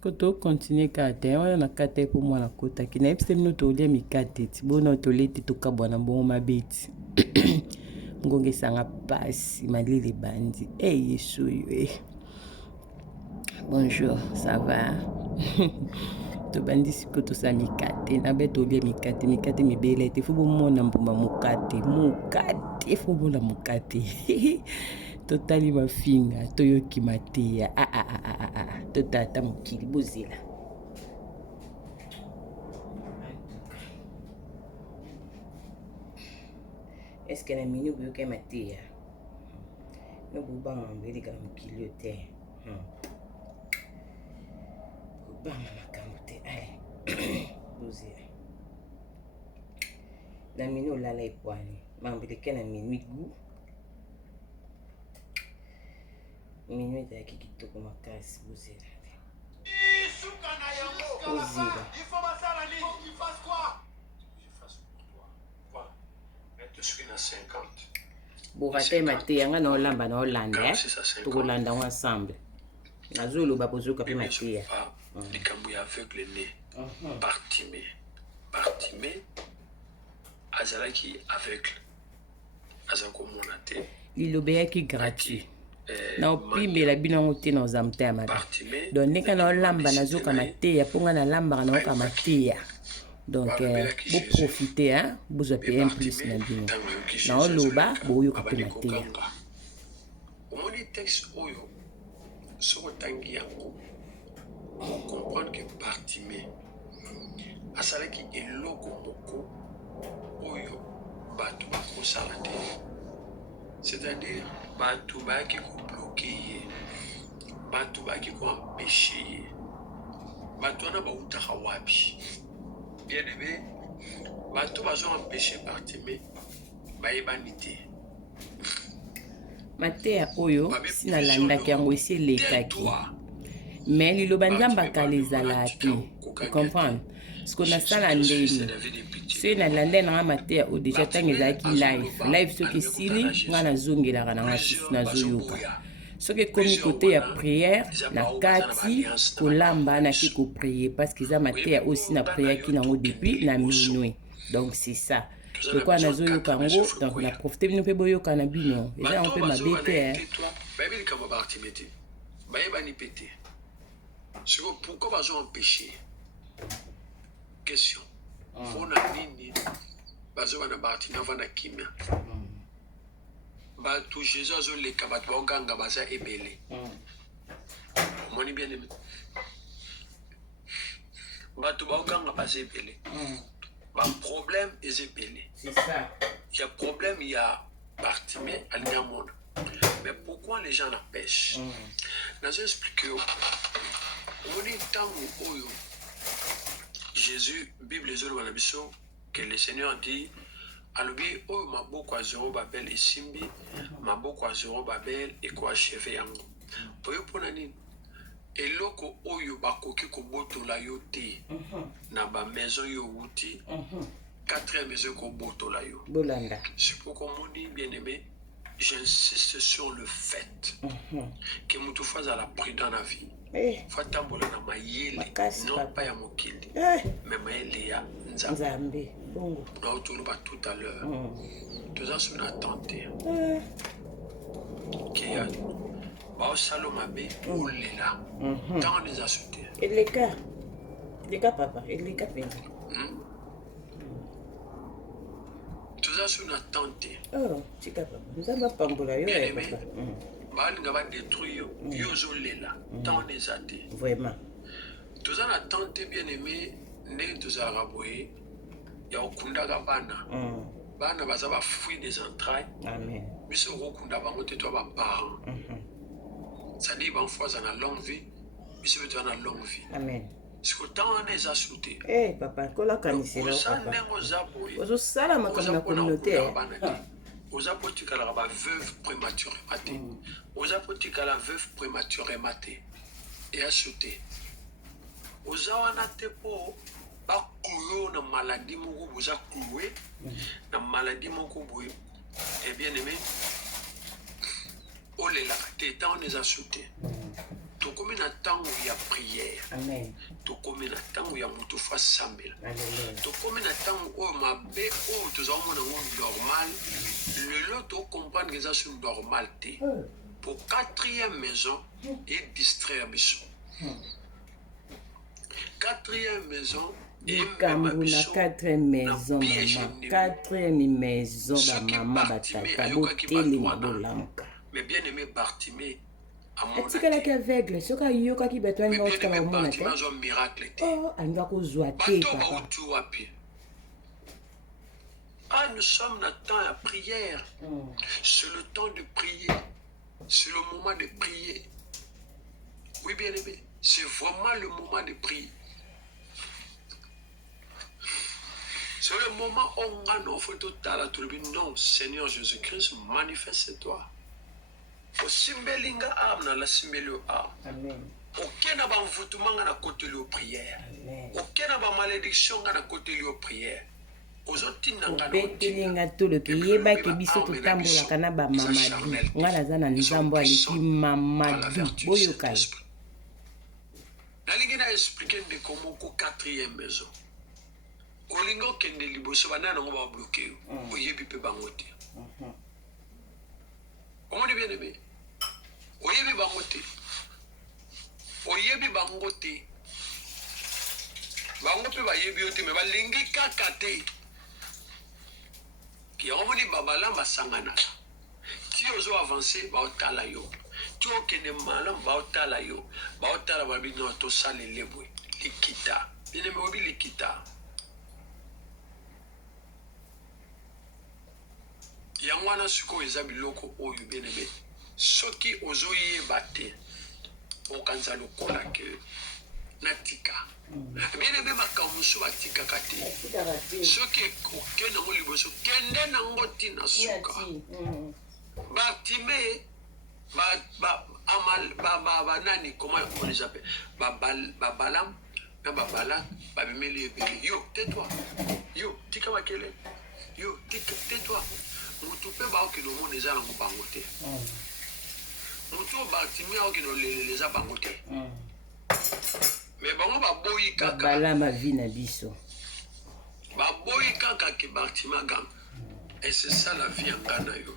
Koto continue kate wana kate pour moi la kota ki na epse mino to lia mikate ti bona to leti to kabwana bon mabeti ngonge sanga pasi malili bandi yesu yo bonjour ça va to bandi sikoto sa mikate na be to lia mikate mibele te fubo mona mbuma mukate fo bola mukate totali mafinga toyoki mateya totata mokili bozela est-ce que la minu boyoka mateya no bobanga mbeli kala mokili yo te bobanga makambo te bozela na minu olala epwani mambeleke na minui gu minui ezalaki kitoko makasi bozela borate mate yanga na olamba na olanda tokolanda ngo ensemble nazoloba bozoka mpe mateya likambo ya aveugle ne Bartimée azalaki aveugle aza komona te liloba yaki gratuit na opimbela bino yango te na ozama te ya mabe donc ndenge na olamba nazoka mateya mpo nga nalambaka naoka mateya donc boprofite bozwa mpe un plus na bino na oloba boyoka mpe mateya omoni texte oyo soki otangi yango okomprendre ke Bartimée asalaki eloko moko oyo bato bakosala te, c'est-à-dire bato bayaki kobloke ye, bato bayaki koempeshe ye, bato wana bautaka wapi. Bien aimé, bato bazo empeshe Bartimée bayebani te. mateya oyo sinalandaki yango esi elekaki mais liloba nzambe akala ezalaka te comprendre ce qu'on a sala ndeni soki nalanda nanga mateya oyo deja ntango ezalaki live soki esili nga nazongelaka nanga susu nazoyoka soki ekomi kote ya prière na kati kolamba nake koprier parce que eza mateya oyo si na priaki nango depuis na minuit, donc c'est ça pourquoi nazoyoka yango donc na profite bino mpe boyoka na bino eza yango mpe mabe te bayebeli kama Bartimée te bayebani mpe te. Pourquoi bazo empêcher? Question. Fona nini bazo bana Bartimée vana kimia. Batu Jésus azo leka batu baoganga baza ebele. Moni bien aimé. Batu baoganga baza ebele. Ba problème est ébélé. c'est ça. Il y a problème, il y a Bartimée à l'Iamon. Mais pourquoi les gens la pêchent? Dans un expliqué, on est tant où Jésus, Bible les autres que le Seigneur dit, alobi oyo maboko a zéro babel et simbi, maboko a zéro babel et quoi achever yango. Oyo pona nini? Eloko oyo bakoki kobotola yo te na ba maison yo wuti 4e maison kobotola yo bolanda. C'est pourquoi on dit bien aimé, j'insiste sur le fait que mutu faza la prudent na vie. Fatambola na mayele non pas ya mokili mais mayele ya nzambe. Bongo. Na otoloba tout à l'heure. Tous en sont attentés. Qui a Saloma B ou Lila. Dans les assutés. Et les cas papa, et les cas papa. Tous en sont attentés. Oh, c'est papa. Nous avons pas pambola yo papa. Bali nga ba détruire yo zo Lila. Dans les athées. Vraiment. Tous en attentés bien aimé, ne tous araboé. Ya okunda ga bana. Bana baza ba fruit des entrailles. Amen. Biso okunda bango te to ba parents. Ça dit bon fois dans la longue vie, biso beto na longue vie. Amen. Ce que tant on est assuté. Papa, kola kanisela papa. Ozo sala makambo na communauté. Oza potika la ba veuve prématurée maté. Oza potika la veuve prématurée maté. Et assuté. Oza wana te po ba kuyo na maladie moko boza kuwe na maladie moko boye. Et bien aimé, oh les là, t'es on les a sautés. tokomi na ntango ya prière. Amen. Tokomi na ntango ya moto fa sambela. Alléluia. Tokomi na ntango oyo mabe oyo tozomona ngo normal. Lelo tocomprendre que ça c'est normal te. Pour quatrième maison et distraire biso. Quatrième maison. Likambula quatrième maison, maman. Quatrième maison, maman, batata, boteli bolamuka. Mais bien aimé Bartimée, atikalaki aveugle soki ayokaki bato alinga kotikala komona te alinga kozwa te papa. Ah, nous sommes dans le temps de prière. C'est le temps de prier. C'est le moment de prier. Oui, bien aimé, c'est vraiment le moment de prier. C'est le moment où on a nos photos de non, Seigneur Jésus-Christ, manifeste-toi. Au simbelinga am na la simbelio am. Amen. Aucun n'a pas envoûtement à côté de la prière. Aucun n'a pas malédiction à côté de la prière. obetelinga tolo keyebaki biso totambolaka na bamamadu nga naza na nzambo aleki mamadu boyoka ye. nalingi na explike ndeko moko quatrième maison olingi okende liboso bana nango babloke yo oyebi mpe bango te omoni bien aimé oyebi bango te oyebi bango te bango mpe bayebi yo te me balingi kaka te ki omoni babala basanganaka ti ozo avance baotala yo ti okende malamu baotala yo baotala babino tosala elebwe likita bineme obi likita yango wana sikoyo eza biloko oyo benebe soki ozoyeba te okanza lokola ke natika benebe makambo mosusu batikaka te soki okende yango liboso kende nango ntina suka Bartimée banani comment on les appelle babalam na babala babimeli ebele yo tais-toi yo tika bakele yo tais-toi mutu mpe baokende omona eza nango bango te mutu oyo Bartimée aokende olelele eza bango te mais bango baboyi kaka balamba vi na biso baboyi kaka ke Bartimée agamba et c'est ça la vie en Ghana yo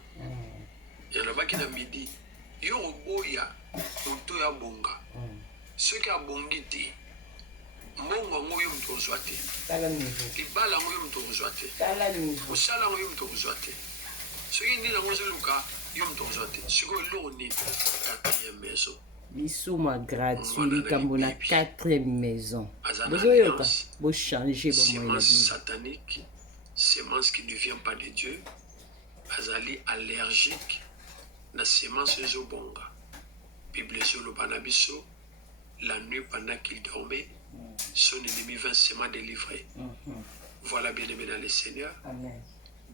yanabaki na midi yo oboya moto ya bonga soki abongi te mbongo yango yo moto ozwa te libala yango yo moto ozwa te osala yango yo moto ozwa te soki nini yango ozoluka yo moto ozwa te sikoyo eloko nini quatrième maison bisuma gratuit likambo na quatrième maison bozoyoka bochange semence satanique semence qui ne vient pas de Dieu azali allergique na semence ezobonga Bible ezoloba na biso la nuit pendant qu'il dormait son ennemi vint seulement délivrer. Voilà bien aimé dans le Seigneur.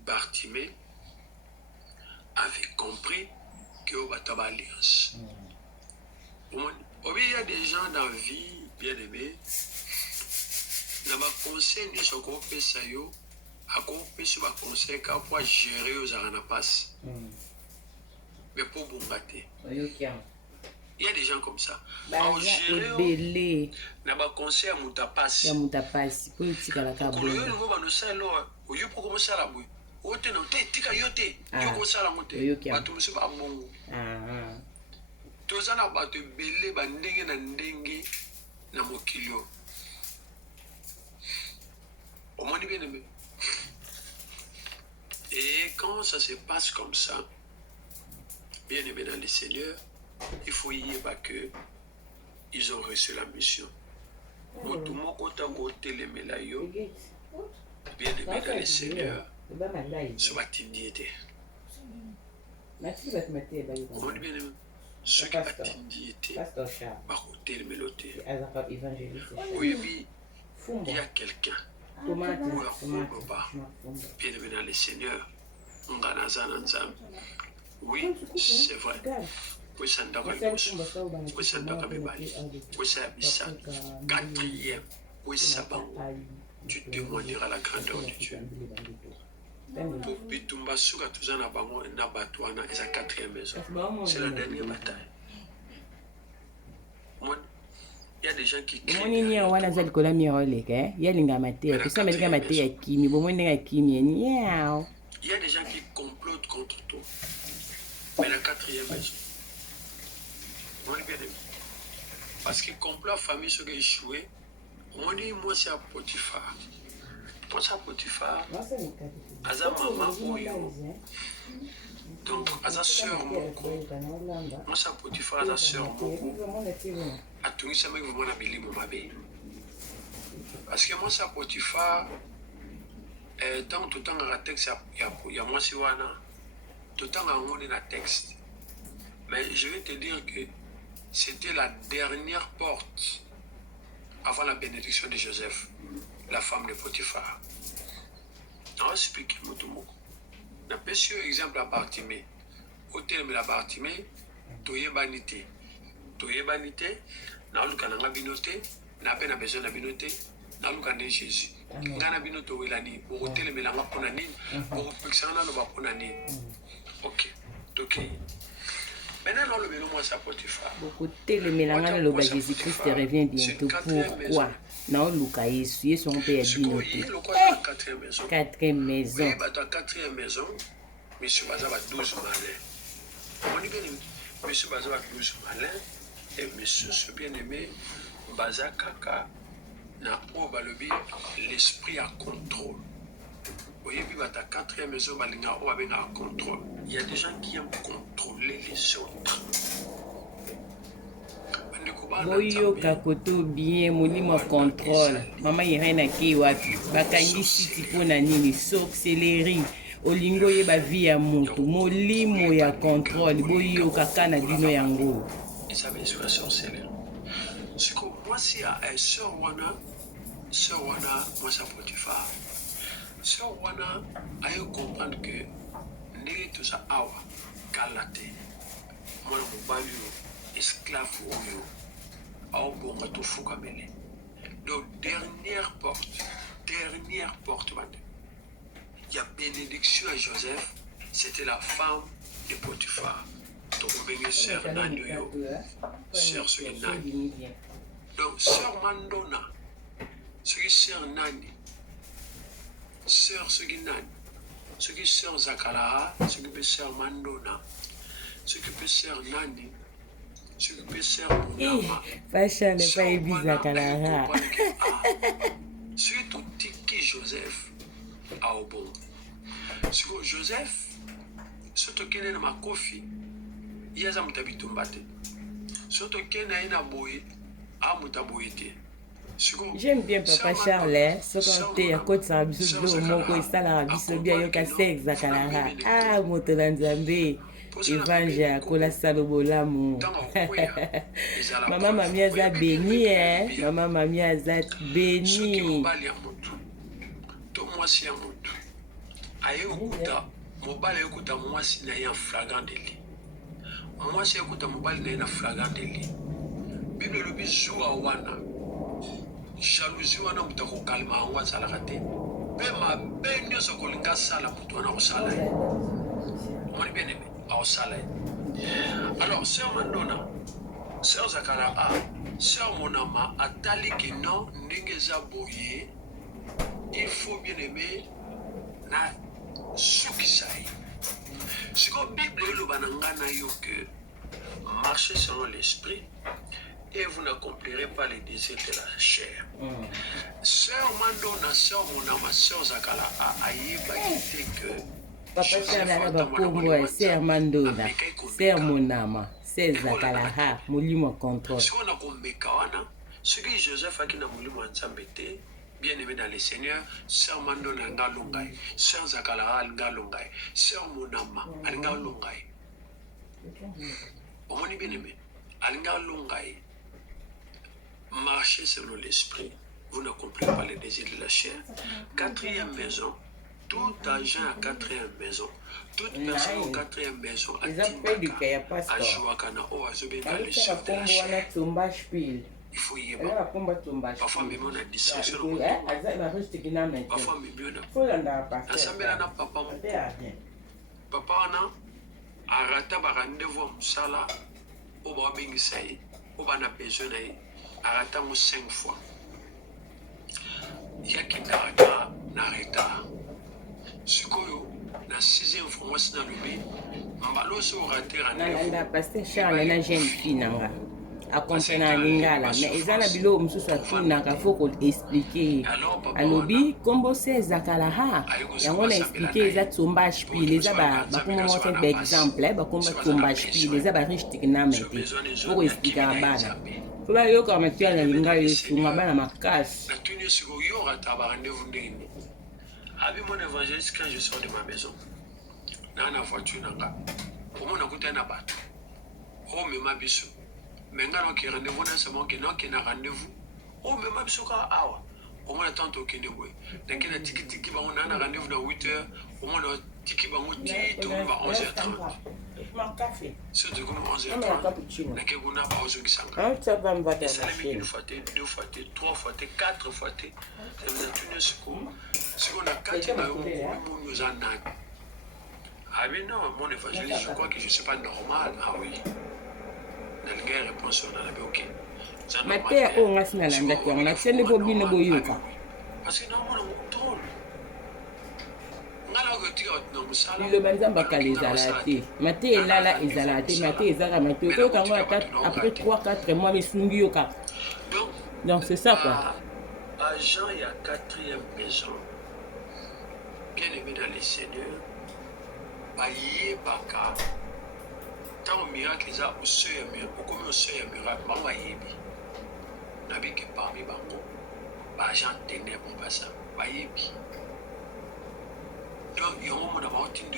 Bartimée avait compris que au bataba alliance. Il y a des gens dans la vie bien aimé na ba conseil ni soko pesa yo akopesa ba conseil ka pour gérer aux arana passe. Mais pour bombarder. Il y a des gens comme ça. Au gérer, n'a pas conseil à moutapasi. Ya moutapasi, politique à la cabane. Quand le nouveau nous sait là, au lieu pour commencer à la bouille. Au te non te tika yote, yo ko sala ngote. Ba tu musu ba bongo. To zana ba te belé ba ndenge na ndenge na mokilio. Au moins bien aimé. Et quand ça se passe comme ça, bien aimé dans le Seigneur, il faut y avoir que ils ont reçu la mission. Motumoko tango telemela yo, bien aimé dans le Seigneur, ce batindi était. On dit bien aimé, ce qui batindi était, par téléméloté. Oui, oui, il y a quelqu'un. Bien aimé dans le Seigneur, on a oui, c'est vrai. Oui, ça n'a pas oui, ça n'a pas oui, ça a quatrième, oui, ça va. Tu témoigneras la grandeur de Dieu. Pour Bitumba Suga, tout ça n'a pas n'a batouana, et sa quatrième maison. C'est la dernière bataille. Il y a des gens qui crient. Moni ni wana za likola mirole ke ya linga mate ko sa melika mate ya kimi bo mwende ya kimi niao. Il y a des gens qui complotent contre toi. Mais la quatrième maison. On est bien aimé. Parce que complot famille ce qui a échoué, on dit moi c'est à Potiphar. Moi c'est à Potiphar. Aza maman oyo. Donc aza sœur moko. Moi c'est à Potiphar aza sœur moko. Atungisa meki vraiment na bilimo mabe. Parce que moi c'est à Potiphar. Tant tout temps à texte il y a moi si wana. Tout temps on est dans texte. Mais je vais te dire que c'était la dernière porte avant la bénédiction de Joseph, la femme de Potiphar. On va expliquer Motomoko. Na pesio exemple à Bartimée. Hôtel la Bartimée, toye banité. Toye banité, na luka na binoté, na peine besoin na binoté, na luka de Jésus. Ngana binoté welani, au hôtel mais la pona nini, au pixana no ba pona nini. OK. OK. Maintenant, le mélangement à Potiphar. Beaucoup de mélanges le Jésus-Christ revient bientôt. Pourquoi? Non, Lucas, Jésus, son père est binoté. Quatrième maison. Oui, la quatrième maison, monsieur Bazava 12 malins. On dit bien, monsieur Bazava 12 malins, et monsieur ce bien-aimé, Bazakaka, n'a pas l'esprit à contrôle. Vous voyez, puis la quatrième maison, il y a un contrôle. Il y a des gens qui aiment contrôler les autres. Boyo kakoto bien molimo contrôle. Mama irena ki wapi. Bakangi siti pona nini sorcellerie. Olingo ye ba vie ya moto. Molimo ya contrôle. Boyo kakana dino yango. Ils avaient sur la sorcellerie. Ce que moi si à sœur wana, moi ça Potiphar. Sœur wana a eu comprendre que ndenge tout ça awa kalate. Moi le mobali esclave oyo. Bon, tout fou comme elle est. Donc, dernière porte, il y a bénédiction à Joseph, c'était la femme de Potiphar. Donc, on sœur Nandoyo, sœur Nani. Donc, sœur Mandona, ce qui sœur Nani, sœur Nani, ce qui sœur Zakara, ce qui peut sœur Mandona, ce qui peut sœur Nani. Ce que peut faire mon âme. Fashion n'est pas évident à la c'est tout qui Joseph a au bon. Ce que Joseph, surtout qu'il est dans ma coffee, il y a un habitant batté. Surtout qu'il est dans boye, à mutaboïté. J'aime bien Papa Charles, ce qu'on te à côté de sa biso de moko esala biso bien yo ka sex akalara. Ah moto lanzambe. Évangile kola salobolamu. Maman mamia za béni maman mamia za béni. To mwasi ya mutu. Aye ukuta mobile ukuta mwasi na ya flagrant délit. Mwasi ukuta mobile na flagrant délit. Bible le bizuwa wana. Jalousie wana mutako kalma wa salakate. Pe ma benyo sokolinga sala mutu wana osala. On est bien aimé. Alors, sœur Mandona, sœur Zakara, sœur Monama, Atali qui non, Ningeza Boye, il faut bien aimer na Sukisai. Ce que la Bible est le que marchez selon l'esprit et vous n'accomplirez pas les désirs de la chair. Sœur Mandona, sœur Monama, sœur Zakara, a été que Papa Charles Bakombo, Sœur Mandona, Sœur Monama, Sœur Zakalaha, Molimo contrôle. Si on a comme Mekawana, ce que Joseph a qui n'a Molimo Nzambete, bien aimé dans le Seigneur, Sœur Mandona Ngalongai, Sœur Zakalaha Ngalongai, Sœur Monama Ngalongai. On est bien aimé, Ngalongai, marchez selon l'esprit, vous n'accomplissez pas les désirs de la chair. Quatrième maison. Tout agent à quatrième maison, toute personne à quatrième maison a Jouakana ou à le chef de la chair. Il faut y aller. Parfois, même on a distraction. Parfois, même on a. Assemblée na papa. Papa, on a. Arata ba rendez-vous à Moussala. Au Babingisaï. on a besoin d'arrêter 5 fois. Il y a qui n'arrête pas. Ce que la 6e fois, moi, c'est dans le B. Mbalo se rater rendez-vous. Parce que Charles est une jeune fille. A comprendre lingala mais ezala bilo mususu atunaka faut ko expliquer alobi kombo se zakala ha yango na expliquer eza tombage pile eza ba kuma moto d'exemple ba komba tombage pile eza ba riche technamente pour expliquer bana faut ba yo comme tu as lingala yesu ngabana makasi atuni siko yo rata ba rendez-vous ndenge abi mon évangéliste quand je sors de ma maison na voiture nanga comment na kutana bato oh mais ma biso mais quand on a rendez-vous, on a rendez-vous. Oh, mais même si on a awa, au moins tant au Kenya. Donc on a tiki on a rendez-vous dans 8h, au moins on a tiki bango tout le monde à 11h30. C'est de comme 11h30. Donc on a pas aux qui s'engagent. Ah, ça va me va dans la chaîne. Une fois, 2 fois, 3 fois, 4 fois. Ça veut dire tout ce qu'on a 4 nous en a. Ah mais non, mon évangéliste, je crois que je ne suis pas normal. Ah oui. Réponse on a ok. Matea o ngasi na landa kwa na tsende bo bino boyoka. Parce que normalement on drôle. Ngala ko tika no musala. Le banzamba kalizalate. Matea lala ezalate, matea ezaka matea ko kango après 3-4 mois mesungi yoka. Donc c'est ça quoi. Agent il y a 4e maison. Bien aimé dans les seigneurs. Baye baka. Tant au miracle, ils ont au seuil miracle, maman yebi. Nabi que parmi bango, agent ténèbres pas ça, ba yebi. Donc il y a un moment où on tinde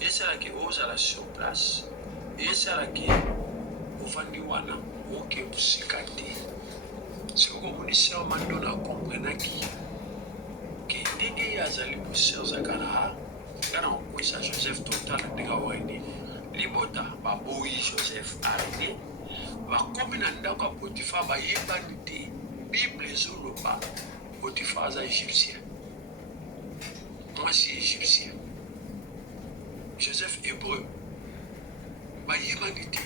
et c'est là qui ose à la sur place, et c'est là qui au fandiwana, ok musikate. C'est comme on dit ça, on a compris que ndenge yazali pour sœur zakala. Quand on voit ça, Joseph total ndega wende libota baboyi Joseph arrêté ba komina ndako Potiphar ba yebani te Bible ezoloba Potiphar za égyptien moi c'est égyptien Joseph hébreu ba yebani te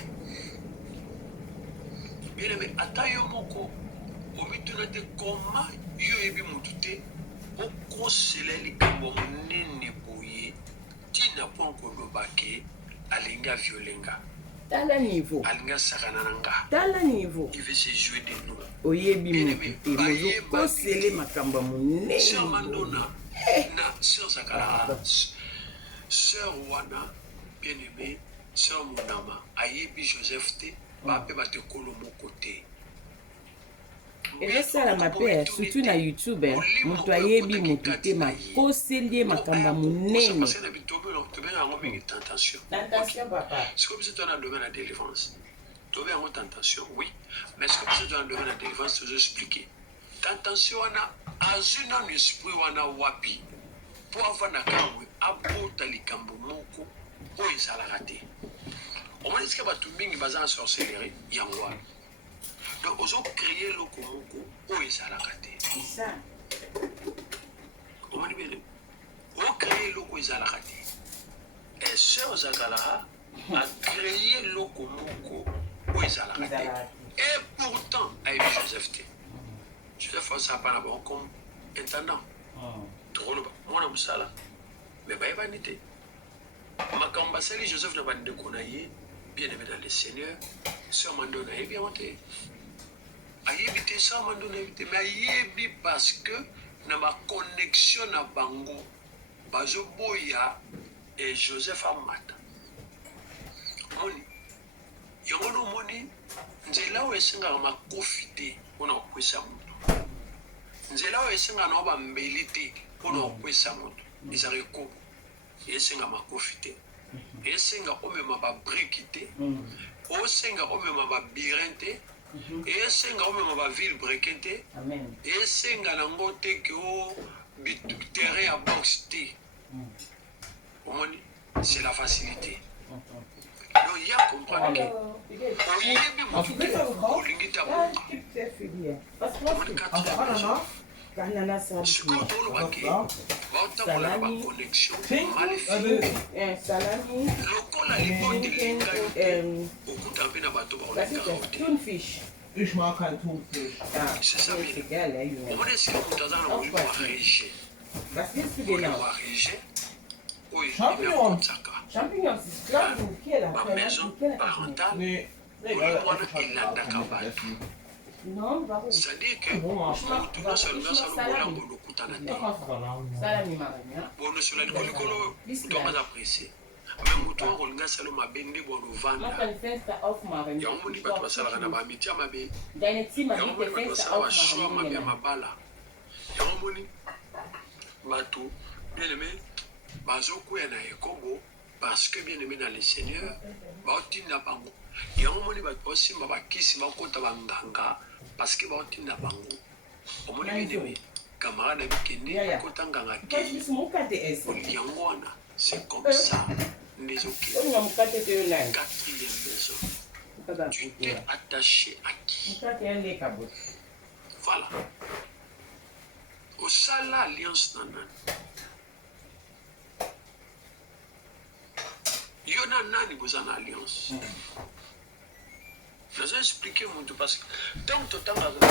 bien mais atayo moko omituna te koma yo ebi mutu te okosela likambo monene tina point kolobake alinga violenga tala niveau alinga sakananga tala niveau il veut se jouer de nous oyebi moto mozo kosele makamba monene sœur Mandona na sœur Zakara sœur wana bien aimé sœur Monama ayebi Joseph te ba pe ba te kolomo côté. Et ça la mape surtout na YouTube moto ayebi moto te makoseli makamba monene. Tentation papa. Est-ce que vous êtes dans le domaine de la délivrance? Tu as une tentation, oui. Mais est-ce que vous êtes dans le domaine de la délivrance? Je vais vous expliquer. Tentation a un esprit wana wapi pour avoir na kamwe abota likambo moko o ezala raté. On m'a dit que batu mingi bazana sorcellerie yangwa. Donc, ils ont créé le Komoko, où ils ont raté. C'est ça. Comment dire? Ils ont créé le où ils ont raté. Et Sœur Zakala a créé le Komoko, où ils ont raté. Et pourtant, avec Joseph T. Joseph a ça pas comme intendant. Drôle, moi, je suis là. Mais il n'y a pas d'unité. Ma cambasselle, Joseph n'a pas de déconnaillé, bien aimé dans les seigneurs, Sœur Mandona est bien montée. Ayebi te ça m'a donné mais ayebi parce que na ma connexion na bango bazo boya et Joseph Amata moni yongolo moni nzela o esenga ma kofite ona kwesa mutu nzela o esenga na ba mbelite ona kwesa mutu izare ko esenga ma kofite esenga o mema ba brikite o senga o mema ba birente et senga o mema ba ville brekente amen et senga na ngote ke o terrain à box T c'est la facilité donc il y a comprendre que oyebi mosuku olingita bonga banana sikoyo salami, tolobake baotambola na baconnexion maléfique salami, lokola libondi lingani te okuta mpe na bato baolingaka te. Thunfish. Ich mag kein Thunfisch. C'est ça bien. Égal, hein, Younes. omona esika moto aza na molimo ya rejet Was willst du molimo genau? ya rejet oyo Champignon. emekotsaka Champignons, c'est clair, quelle a bamaison parentale Nee, oyo egal, wana ich hab elandaka auch bato essen. Non, warum? c'est-à-dire que Bon, motu nyonso alingi asala molambo lokutana te Salami marina. bonosola likolikolo moto aza presse me motu wana kolingi asala mabe nde Mach bolovanda dein Fenster aufmachen. yango moni bato basalaka na bamiti ya mabe Deine Zimmer, yango bitte moni bato Fenster basala bashwa aufmachen. mabe ya Junge. mabala yango moni bato bien aimé bazokwea na ekobo parce que bien aimé na le seigneur baotinda bango yango moni bato baosimba bakisi bakota banganga parce que baotinda bango omoni bien aimé camarade na bikende akota nganga Kannst du kei das Mukate essen? yango wana c'est comme ça nde ezokende Unga mukate te nani? quatrième maison Mukate tu t'es akukula. attaché à qui Mukate yale kabut. voilà osala alliance na nani yo na nani boza na alliance nazo expliqué motu parce que ntango totanga la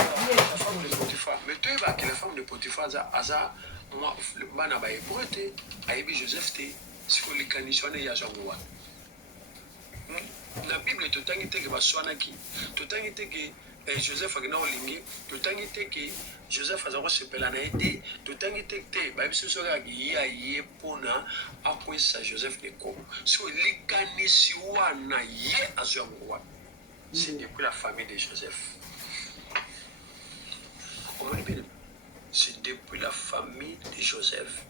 femme de Potiphar mais toyebaki la femme de Potiphar aza bana bahébreu te ayebi Joseph te sikoyo likanisi wana eyazwango wana na bible totangi teke baswanaki totangi teke Joseph akenda kolingi totangi teke Joseph aza kosepela na ye te totangi teke te bayebi soki kaka ye aye mpona akwesa Joseph lekomo sikoyo likanisi wana ye azwa yango wana c'est depuis la famille de Joseph. C'est depuis la famille de Joseph.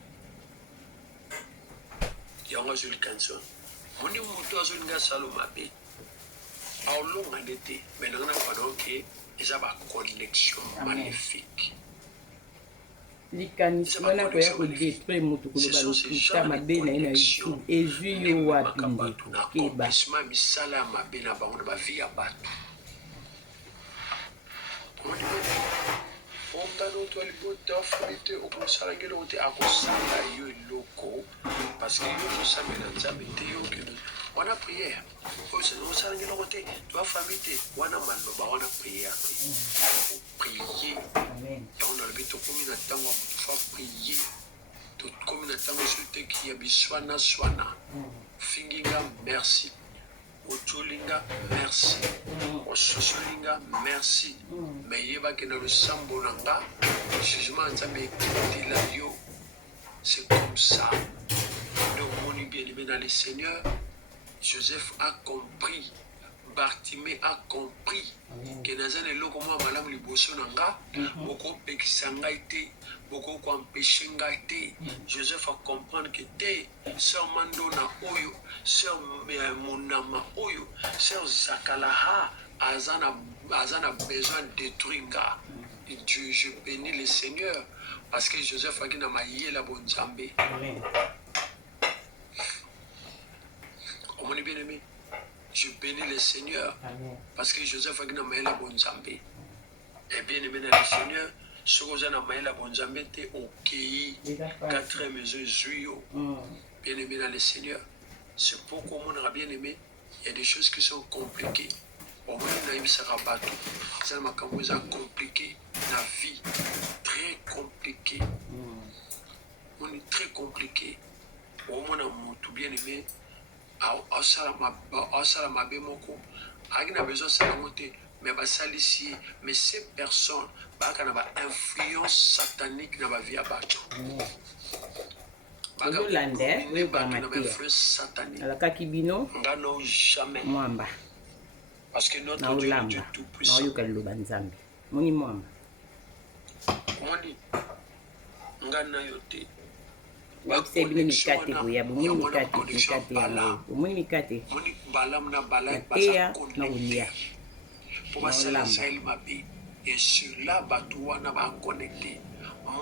Yango azoli kanso. Moni moto azoli nga salo mabe. Aolonga ndete. Mais nanga na pano ke eza ba connexion maléfique. Likanisi wana koya kodetruire motu koloba lokuta mabe na ye na youtube ezwi yo wapi ndeko keba accomplissement misala ya mabe na bango na bavie ya bato ongana oto alibota afuli te okosala ngelo te akosala yo eloko parce que yo tosambela nzambe te yo okende wana prière oyo osala ngelo te toa famille te wana maloba wana prière te prier yango nalobi tokomi na ntango ya motu fa prier tokomi na ntango so teki ya biswana finginga merci otolinga merci ososolinga merci me yebaki na losambo na nga jugement nzambe ekitela yo c'est comme ça donc moni bien aimé dans le Seigneur Joseph a compris Bartimée a compris que naza na eloko mwa malamu liboso na nga bokopekisa ngai te bokokoempeshe ngai te Joseph a comprendre que te sœur mandona oyo sœur monama oyo sœur zakalaha aza na besoin de détruire nga Dieu je bénis le Seigneur parce que Joseph aki na mayela bonzambe omoni bien aimé je bénis le Seigneur parce que Joseph a dit na bonzambe et bien aimé dans le Seigneur ce que vous avez na bonzambe te okei 4e maison juyo bien aimé dans le Seigneur c'est pourquoi on a bien aimé il y a des choses qui sont compliquées au moins on a eu ça rabato ça m'a commencé à compliquer la vie très compliqué on est très compliqué au moins on tout bien aimé asala mabe moko aki na besoin asala yango te mais basalisi ye mais ces personnes baka na bainfluence satanique na bavie ya bato ozolanda bainfluence satanique alakaki bino ngano jamais mwamba parce que notre na Dieu est olamba Dieu tout na puissant oyoka liloba nzambe moni mwamba omoni nga na yo te bakisa bino mikate boya bomoni mikate yango bomoni mikate moni balamu na bala teya na kolia po basala israeli mabe et cela bato wana baconnecté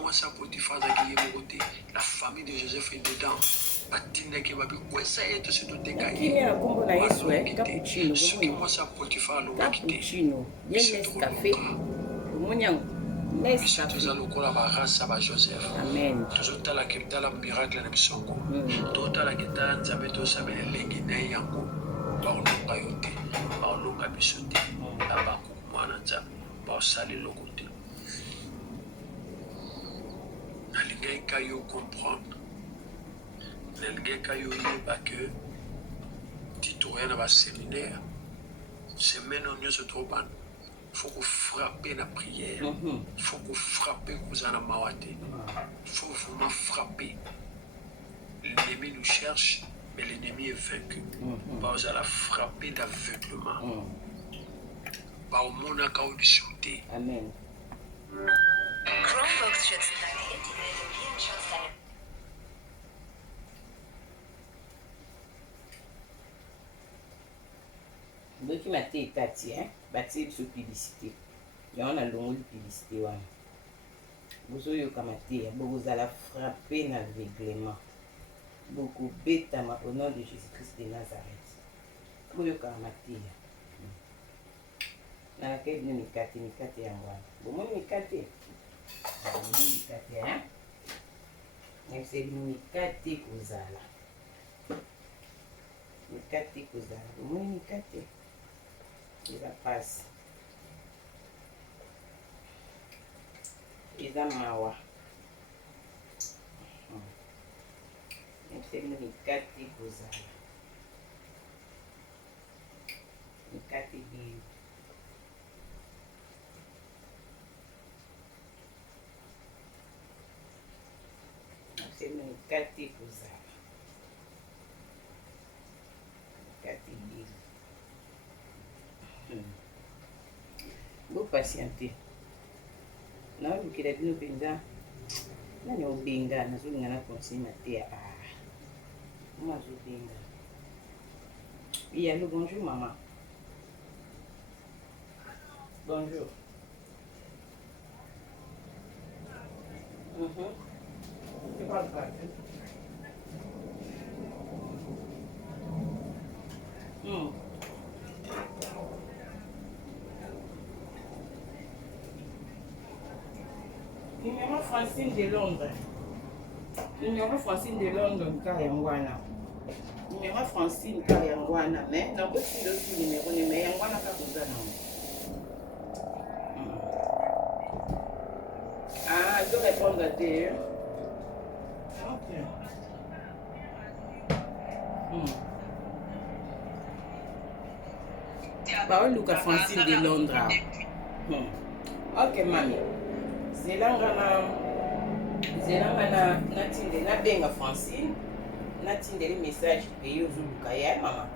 mwasi Potiphar azalaki ye moko te la famille de Joseph est dedans batindaki babikwesa ye to se toteka ye kimia na nkombo na yesu soki mwasi Potiphar alobaki te cappuccino bien nescafe omoni yango Ici, tous allons la race à Joseph. Amen. Tous allons qui la miracle na bisongo. Tous allons qui ta nzambe to sabela lengi na yango. Ba oloka yote. Ba oloka bisote. La ba ko mwana nzambe. Ba sali lokote. Nalingai kayo comprendre. Nalingai kayo yeba que titoyen na ba séminaire. Semaine on se trouve. Il faut frapper la prière. Il faut frapper Kouzana Mawate. Il faut vraiment frapper. L'ennemi nous cherche, mais l'ennemi est vaincu. Vous allez frapper d'aveuglement. Au monde a sauté. Amen. Donc, il m'a été éclaté, hein? Bâti sur publicité. Il y a une longue publicité. Vous avez vous allez frapper l'aveuglement. Beaucoup bêta au nom de Jésus-Christ de Nazareth. Vous avez kamaté. Dans laquelle vous avez mikate en moi. Vous avez mikate. Vous avez mikate, hein? Mais c'est mikate kozala. Mikate kozala. Vous avez mikate. Il va passer. Il va mawa. C'est une mikate kozala. Mikate biyu. C'est une mikate kozala. Mikate biyu. Vous patientez. Non, vous qui êtes venu benga. Non, vous benga. Nous sommes en conseil maté. Moi, je benga. Oui, allô, bonjour, maman. Bonjour. C'est pas grave. Numéro Francine de Londres. Numéro Francine de Londres, Kariangwana. Numéro Francine Kariangwana. Mais non, c'est l'autre numéro. Mais Yangwana, pas comme ça, non. Ah, je dois répondre à tes. Ok. Bah, Lucas Francine de Londres. Ok, mamie. Zelanga na tinde na benga Francine na tinde le message pe yo zuluka ya mama.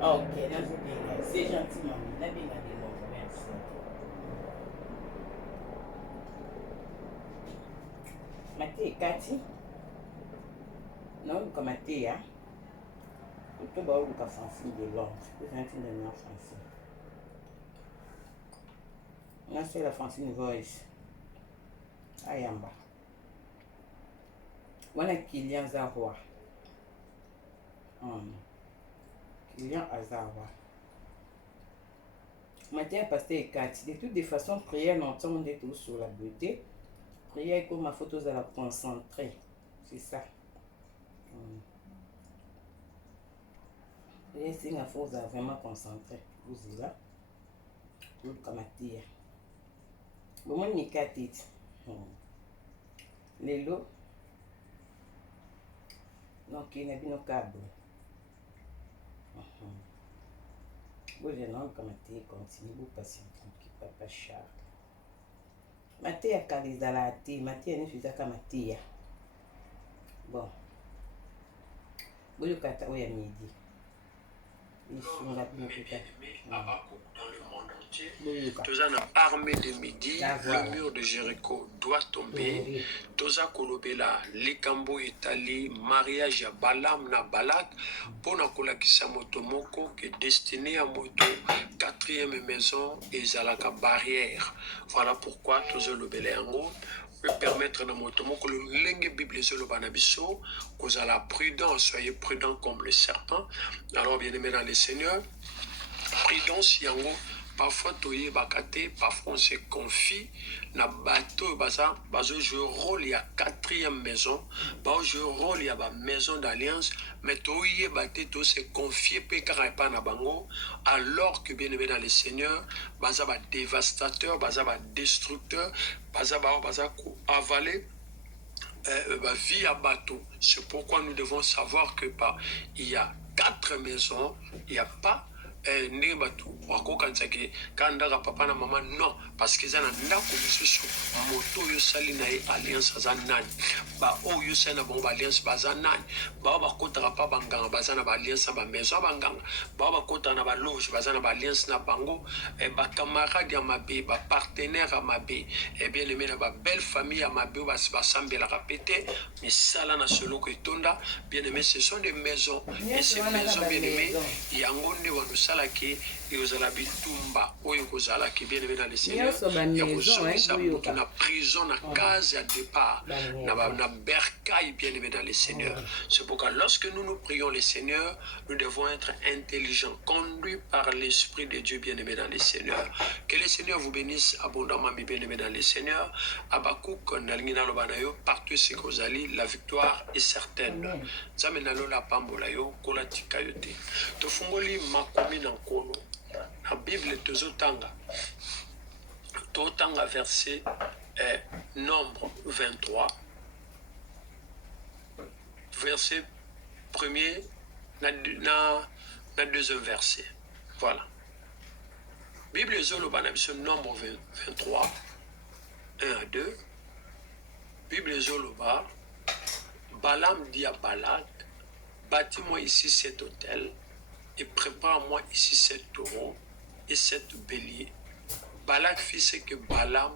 Ok, na benga. C'est gentil maman. Na benga de mon merci. Mate Kati. Non, comme Mate ya. Tout le monde a Francine de Londres. C'est un film de Francine. Là, c'est la Francine Voice. Ayamba. On a Kylian Zaroua. Kylian Azaroua. Matin, pasteur et 4. De toutes les façons, prière l'entend d'être sur la beauté. Prière comme ma photo à la concentrer. C'est ça. Et c'est une force à vraiment concentrer. Vous êtes là. Tout comme à dire. Bon, moi, je m'y casse. Les lots. Donc, il n'y a pas de câble. Vous êtes là, comme à dire, continue, vous patientez. Papa Charles. Maté à Kalizalati. Maté à Nifisa Kamatia. Bon. Vous êtes à midi. Dans le monde entier, Toza na armée de midi, le mur de Jéricho doit tomber. Toza kolobela, likambo etali, mariage ya Balaam na Balak, pona kolakisa moto moko que destiné à moto, 4e maison et zalaka barrière. Voilà pourquoi Toza lobela yango. peut permettre na moto moko le lenge Bible zolo banabiso kozala prudent, soyez prudent comme le serpent. Alors bien aimé dans le Seigneur, prudence yango parfois toye bakate, parfois on se confie na bateau bazo jouer rôle ya quatrième maison, bazo jouer rôle ya ba maison d'alliance, mais toye bate to se confier pe karapa na bango, alors que bien aimé dans le Seigneur, baza ba dévastateur, baza ba destructeur, baza ko avaler vie à bateau. C'est pourquoi nous devons savoir que il y a 4 maisons, il n'y a pas ndenge bato wakokanisaki kandaka papa na mama non, parce que eza na ndako misusu moto oyo osali na ye alliance aza nani, baoyo osali na bango baalliance baza nani, bao bakotaka mpa banganga baza na baalliance na bamaison ya banganga, bao bakotaka na baloge baza na baalliance na bango, bakamarade ya mabe, bapartenaire ya mabe, bien aimé na babelle famille ya mabe oyo basambelaka pe te misala na soloko etonda. Bien aimé, ce sont des maisons, et ces maisons bien aimé yango nde wanusala qui yozala bitumba oyo kozala ki bien aimé dans le Seigneur ya kozongisa mutu na prison na case ya départ na bercail bien aimé dans le Seigneur. C'est pourquoi lorsque nous prions le Seigneur, nous devons être intelligents, conduits par l'Esprit de Dieu bien aimé dans le Seigneur. Que le Seigneur vous bénisse abondamment bien aimé dans le Seigneur. Abakouk nalingina lobanayo partout ce kozali, la victoire est certaine. Nzambe nalola pambola yo kola tika yo te. Tofungoli makomi na nkolo la Bible tozotanga verset nombre 23 verset premier na deuxième verset. Voilà, Bible zoloba na biso nombre 23 1 à 2. Bible zoloba Balaam dit à Balak, bâtis-moi ici cet hôtel et prépare-moi ici 7 taureaux et 7 béliers. Balak fit ce que Balaam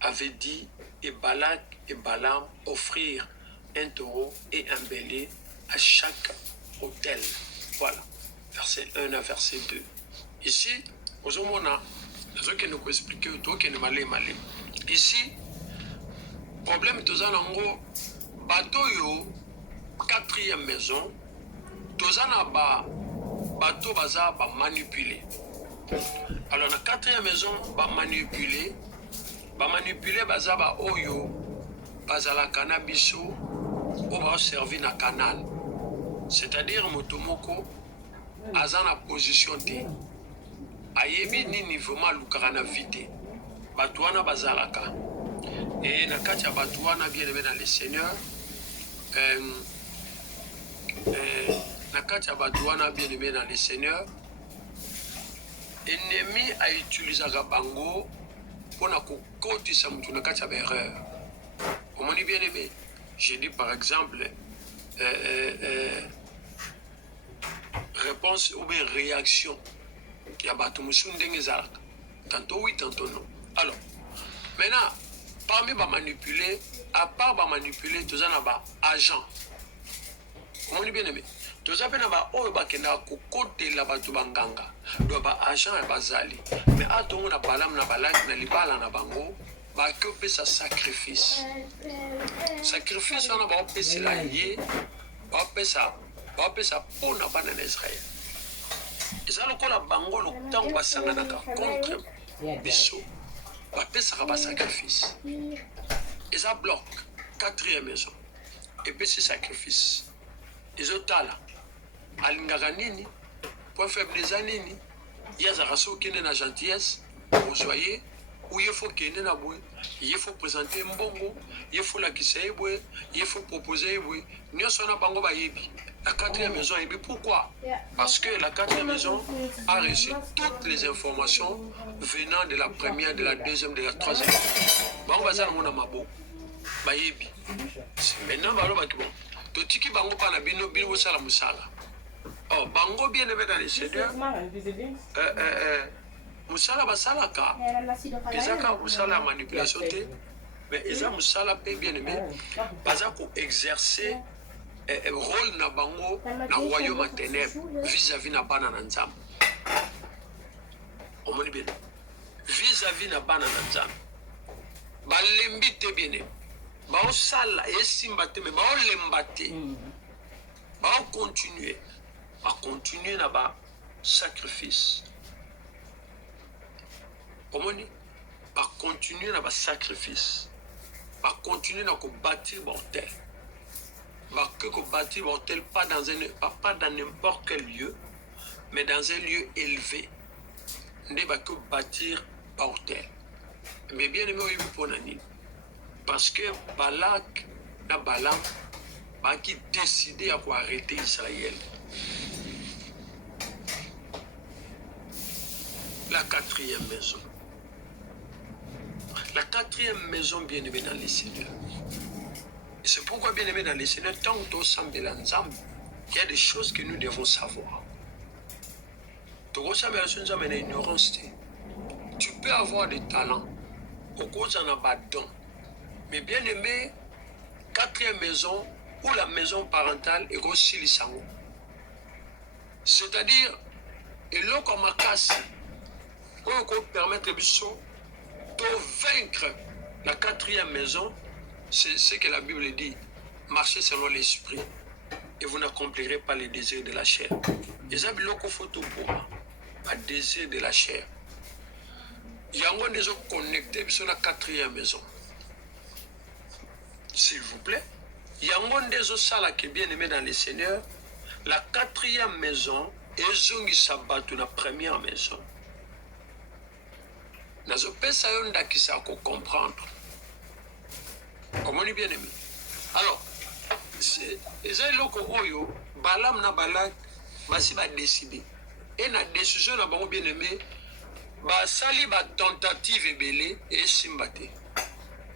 avait dit, et Balak et Balaam offrirent un taureau et un bélier à chaque hôtel. Voilà, verset 1 à verset 2. Ici, nous avons expliqué ici, problème de Zanango, bateau yo, 4e maison, tozana bateau baza ba manipuler. Alors na 4e maison ba manipuler baza ba oyo bazala cannabisou o ba servir na canal. C'est-à-dire motomoko azana position te. Ayebi nini vraiment lukara na vite. Batouana bazalaka. Et na kati ya batouana bien aimé dans le Seigneur, na kati ya batouana bien aimé dans le Seigneur, ennemi a utilisé bango pour na kokotisa mutu na kati ya erreur. Comment dit bien aimé? J'ai dit par exemple réponse ou bien réaction. Il y a bateau musu ndenge zalaka. Tantôt oui, tantôt non. Alors, maintenant, parmi les manipulés, à part les manipulés, tous en a agent. Comment dit bien aimé? Tous en a oyo bakenda ko côté la batu banganga. Do ba agent et bazali. Mais à tout on a balam na balak na libala na bango, ba que peut sa sacrifice. Sacrifice on a ba pesa la yé, ba pesa pour na bana Israël. Et ça le ko la bango le temps basanga na contre biso. Ba pesa ba sacrifice. Et ça bloque 4e maison. Et puis c'est sacrifice. Ils ont là. Alingaka nini, point faible nini, yazaka so kende na gentillesse, vous voyez, où il faut kende na boue, il faut présenter mbongo, il faut la kisser boue, il faut proposer boue. Nous sommes bango ba yebi. La 4e maison yebi. Pourquoi? Parce que la 4e maison a reçu toutes les informations venant de la première, de la deuxième, de la 3e. Bango bazala mona mabo. Ba yebi. Maintenant balo ba bon. Totiki bango pa na bino bino sala musala. Oh, bango bien aimé dans les Seigneur. Musala basalaka. Ezaka musala manipulation te. Mais eza musala pe bien aimé. Baza ko exercer rôle na bango na royaume ténèbres vis-à-vis na bana na nzambe. Omoni bien. Vis-à-vis na bana na nzambe. balembi te bien baosala esimba te me baolemba te baocontinue bacontinue na basacrifice omoni bacontinue na basacrifice bacontinue na kobâtir bahotel bake kobâtir bahotel pas dans n'importe quel lieu mais dans un lieu élevé nde bake bâtir bahotel mais bien aimé oyebi mpona nini parce que Balak na Balaam qui décidé à arrêter Israël. La quatrième maison. La quatrième maison bien aimée dans les Seigneurs. Et c'est pourquoi bien aimé dans les Seigneurs, tant que semble l'ensemble, il y a des choses que nous devons savoir. Tu peux avoir des talents, au cause en a don. Mais bien aimé, quatrième maison ou la maison parentale est aussi l'issango. C'est-à-dire, et là comme a cassé, on peut permettre de vaincre la quatrième maison, c'est ce que la Bible dit, marchez selon l'esprit et vous n'accomplirez pas les désirs de la chair. Et ça, c'est ce photo pour moi, un désir de la chair. Il y a un des autres connectés sur la quatrième maison. S'il vous plaît, il y a un des autres salles qui est bien aimé dans les Seigneurs. La quatrième maison est zongi sabato la première maison. Dans ce pays, ça y a qui ça comprendre. Comment on est bien aimé. Alors, c'est les locaux oyo Balaam na Balak basi ba décider. Et la décision là ba bien aimé ba sali ba tentative ebele et simbate.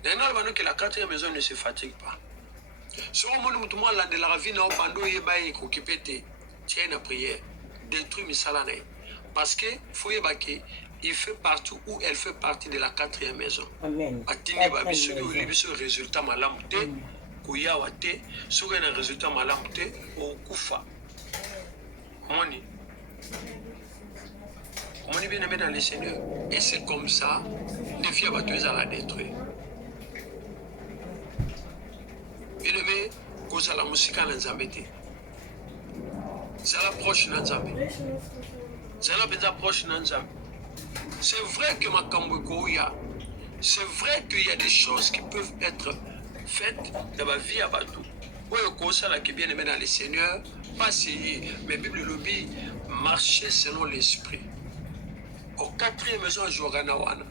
Maintenant, que la quatrième maison ne se fatigue pas. Si on m'a dit que la vie n'a pas de tiens la prière, détruit Misalane. Parce que il fait partout où elle fait partie de la quatrième maison. Amen. Résultat malamute, Kouyawate, sur un résultat malamute, au Koufa. Moni. On est bien aimé dans les Seigneurs. Et c'est comme ça, les filles abattues à la détruire. Bien aimé, cause à la musique à l'Anzambété. C'est la proche Nanzambé. C'est la proche Nanzambé. C'est vrai que ma Kambouya, c'est vrai qu'il y a des choses qui peuvent être faites dans ma vie à Batou. Oui, cause à la qui est bien aimé dans les Seigneurs, pas si, mais Bible lobby, marcher selon l'esprit. Au quatrième maison, Joranawana.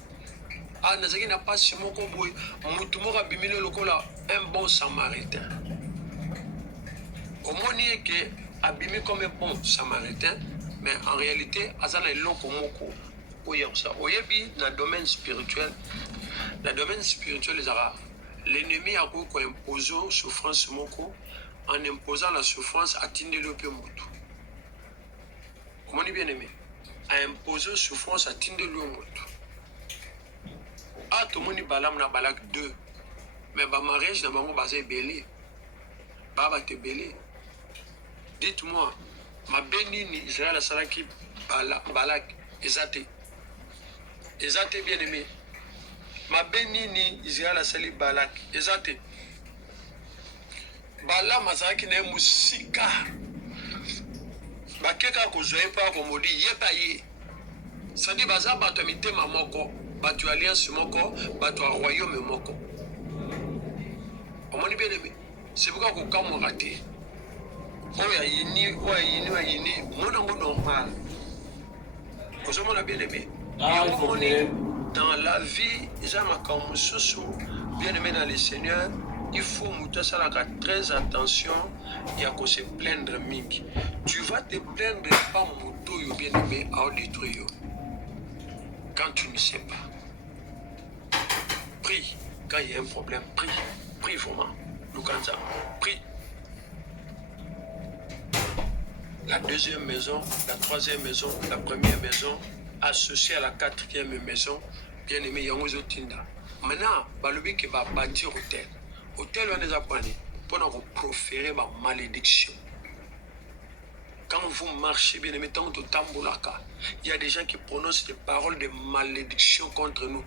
Ah, Nazaki n'a pas si mon comboui, Moutoumora Bimino Lokola, un bon samaritain. Comment est que abîmé comme un bon samaritain, mais en réalité, Azana est long comme Moko. Oyebi, dans le domaine spirituel, les Arabes, l'ennemi a imposé souffrance Moko, en imposant la souffrance à Tindelope Moutou. Comment est bien aimé? A imposé souffrance à Tindelope Moutou. Ah, tout le monde Balaam na Balak 2. Mais le mariage n'a pas basé belé. Baba te belé. Dites-moi, ma bénini Israël a salaki Balak, Ezate. Ezate bien aimé. Ma bénini Israël a sali Balak, Ezate. Balaam a salaki na musika. Bakeka kozoe pa komodi yepaye. Sandi baza bato mitema moko. Batu alliance moko, batu royaume moko. Comment bien aimé? C'est pourquoi qu'on quand on raté. Oya yini, mon amour normal. Comment on a bien aimé? Dans la vie, bien aimé dans les Seigneurs, il faut très attention et à se plaindre mingi. Tu vas te plaindre pas moto bien aimé à détruire. Quand tu ne sais pas. Prie. Quand il y a un problème, prie. Prie vraiment. Lukanza, prie. La deuxième maison, la troisième maison, la première maison, associée à la quatrième maison, bien aimé Yangozo Tinda. Maintenant, balobi qui va bâtir hôtel. Hôtel, on les apprend pour nous proférer ma malédiction. Quand vous marchez bien aimé, tant de tamboulaka, il y a des gens qui prononcent des paroles de malédiction contre nous.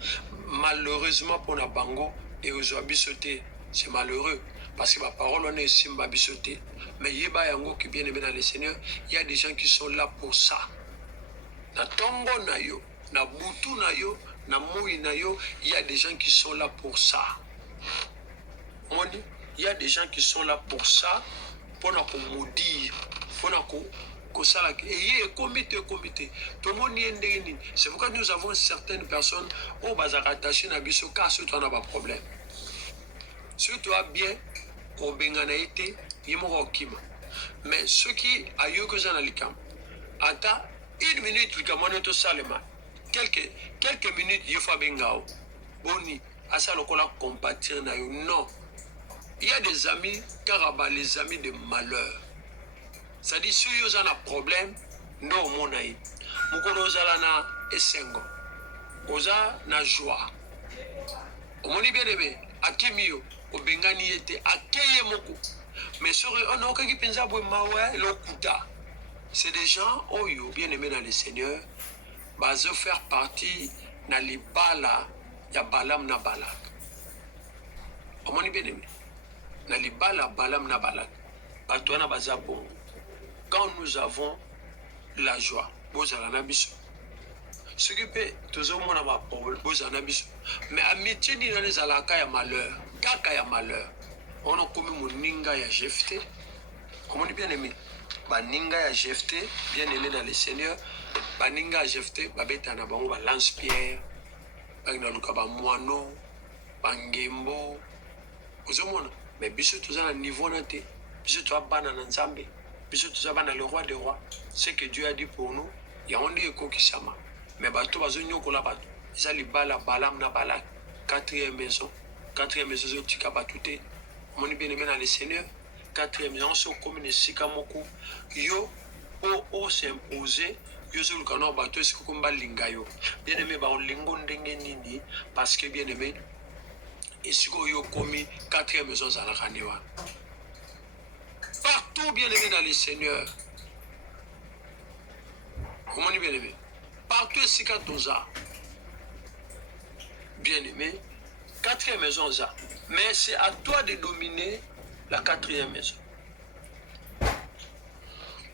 malheureusement pour la bango et aux bisoté, c'est malheureux parce que ma parole on est simba bisoté. Mais yeba yango qui bien aimé dans le Seigneur, il y a des gens qui sont là pour ça. Na tongo na yo, na butu na yo, na moui na yo, il y a des gens qui sont là pour ça. Il y a des gens qui sont là pour ça, pour nous maudire, pour nous ça et comité. Tout le monde est. C'est pourquoi nous avons certaines personnes au bazar attaché na biso car ce toi n'a pas problème. Si toi bien au benganaïté, il m'aura okima. Mais ceux qui ailleurs que j'en ai likam, attends une minute le camono to salema. Quelques minutes il faut bengao. Boni, à ça le cola compatir na yo non. Il y a des amis, caraba, les amis de malheur. C'est-à-dire, si vous avez un problème, non, mon ami. Vous avez un essengo. Vous avez une joie. Vous avez bien aimé. Akimio, au Bengani était accueilli moko. Mais sur on a aucun qui pense à Maoué, l'Okuta. C'est des gens, oh, bien aimés dans le Seigneur, bah, ze faire partie dans les bala, ya balam na balak. Vous avez bien aimé. Dans les bala, balam na balak. Batouana bazabo. Quand nous avons la joie, vous avez un abisso. Ce qui peut, tous au monde a problème, vous avez un abisso. Mais amitié ni dans les alaka ya malheur, kaka ya malheur. On a commis mon ninga ya jefté. Comment on dit bien aimé? Ba ninga ya jefté, bien aimé dans le Seigneur. Ba ninga ya jefté, ba beta na bango ba lance-pierre, ba na luka ba moano, ba ngembo. Vous avez mon, mais biso tous à niveau nanté, biso tous à banana nzambe. Biso tous à le roi des rois. Ce que Dieu a dit pour nous, il y a un écho qui s'ama. Mais bateau va venir au labat. Ils allaient bala balam na bala. Quatrième maison, c'est tika batouté. Mon bien aimé dans le Seigneur. Quatrième maison, c'est comme une sikamoko. Yo, pour s'imposer. Yo sur le canon bateau, c'est comme balinga yo. Bien aimé, ba on lingon nini. Parce que bien aimé, et si yo commis quatrième maison à la Kanewa. Partout bien aimé dans le Seigneur. Comment on bien aimé? Partout ici quand on a bien aimé, quatrième maison ça. Mais c'est à toi de dominer la quatrième maison.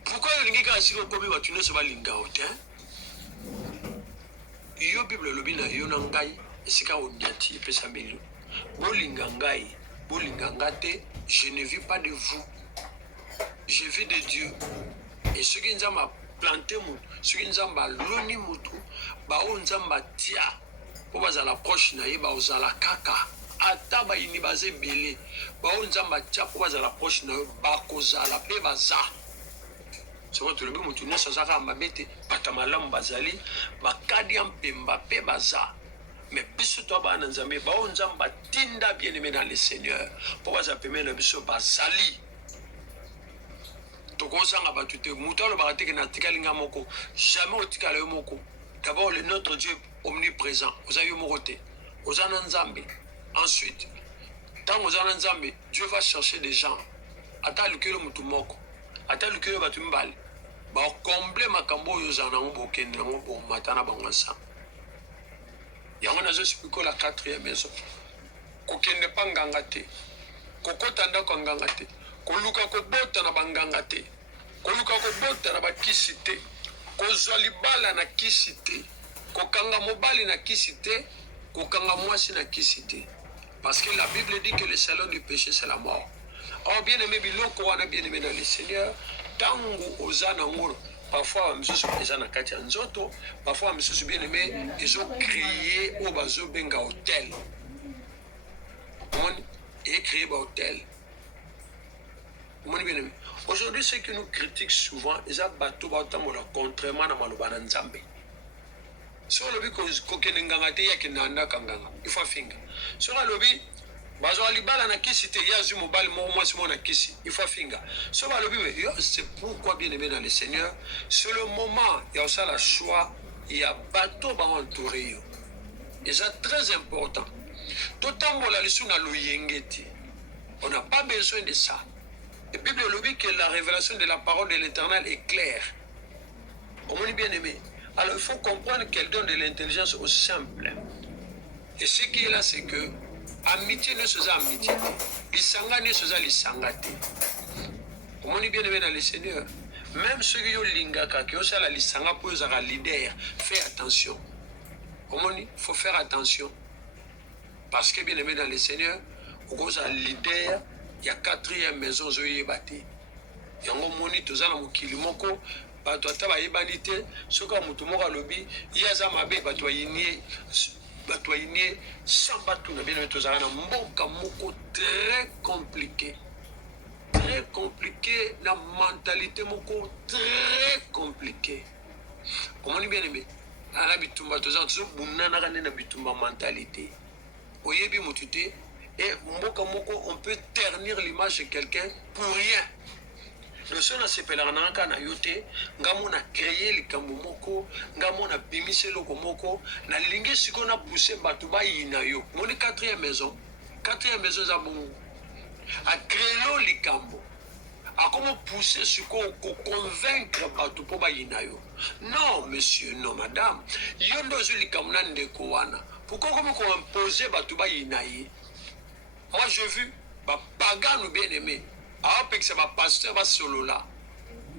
Pourquoi il y a des gens qui ont été en train de yo Bible lobina yo nangai esika onyati pesa mbelu. Bolinga ngai, bolinga ngate, je ne vis pas de vous. Je vis de Dieu. Et ce qui nous a planté, ce qui nous a loni mutu, ba onzamba tia, pour baza la proche na ye ba ozala kaka. Ata ba inibaze belé, ba onzamba tia pour baza la proche na ye ba kozala pe baza. C'est vrai, tout le monde ne sait pas si patamalam bazali, bakadi ampemba pe baza. Mais biso to ba nanzambe ba onzamba tinda bien aimé dans le Seigneur. Pour baza pemé na biso bazali. Jamais d'abord notre Dieu omniprésent. Vous avez moroté. Vous avez Nzambe. Ensuite, quand vous avez Nzambe, Dieu va chercher des gens. Attends le cœur de moko. Attends le cœur de Batumbal. Ba combler ma cambo yozana mbokende na mbo matana bangansa. Yango nazo spiko la quatrième maison. Kokende pa nganga te. Kokota ndako nganga te. Koluka kobota na banganga te. Koluka kobota na bakisi te. Kozwa libala na kisi te. Kokanga mobali na kisi te. Kokanga mwasi na kisi te. Parce que la Bible dit que le salaire du péché c'est la mort. Or bien aimé biloko wana bien aimé dans le Seigneur, tangu ozana ngoro, parfois misusu ezana kati ya nzoto, parfois misusu bien aimé ils ont crié au bazo benga hôtel. On est créé par hôtel. Aujourd'hui, ceux qui nous critiquent souvent, ils ont battu contrairement à Malobana Nzambe. Sur le but qu'il il faut finir. Sur le but, c'est pourquoi, bien aimé dans le Seigneur, c'est le moment, il y a aussi la choix, il y a bateau entouré. Et c'est très important. Tout on n'a pas besoin de ça. La Bible nous dit que la révélation de la parole de l'Éternel est claire. On est bien aimé. Alors il faut comprendre qu'elle donne de l'intelligence aux simples. Et ce qui est là, c'est que amitié ne se faisait amitié. Lisanga ne se faisait lisangate. Comment on est bien aimé dans le Seigneur? Même ceux qui ont lingaka, qui ont ça la lisanga pour les leader, fais attention. Comment on dit? Il faut faire attention. Parce que bien aimé dans le Seigneur, au leader, il y a 4e maison zoye bâti. Yango moni tozana mukili moko bato ata bayebani te soka mutu moko alobi yaza mabe bato yinie sans bato na bien tozana na mboka moko très compliqué na mentalité moko très compliqué. Comment on bien aimé ala bitumba tozana tuzo bunana kana na bitumba mentalité oyebi mutu te et mboka moko on peut ternir l'image de quelqu'un pour rien. Le seul s'appelle na yote ngamona créer likambo moko ngamona bimise loko moko na lingi sikona pousser batu ba yina yo moni 4e maison za bongo a créer likambo a comment pousser siko ko convaincre batu po ba yina yo. Non monsieur, non madame, yo ndozo likambo na ndeko wana pourquoi comment ko imposer batu ba yina yi? Moi j'ai vu ba pagano bien aimé. Ah, parce que le pasteur va solo là.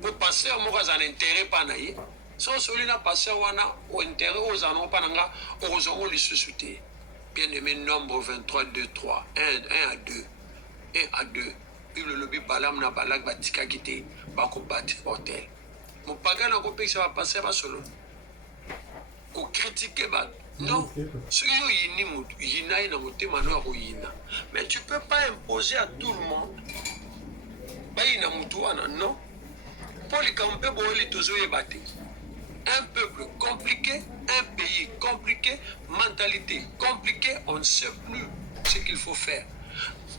Le pasteur a un intérêt pas naïe. Sans celui là, pasteur a un intérêt aux anneaux pas nanga, aux anneaux les sociétés. Bien aimé, nombre 23, 2, 3, 1 à 2. 1 à 2. Bible le Bible balam na balak batika kité, bako bati hôtel. Mon pagan a compris que ça va passer va solo. Ko critiquer ba. Non, ce qui est yina na motema no yina. Mais tu peux pas imposer à tout le monde. Baïna Moutouana, non. Pour les campés, un peuple compliqué, un pays compliqué, mentalité compliquée, on ne sait plus ce qu'il faut faire.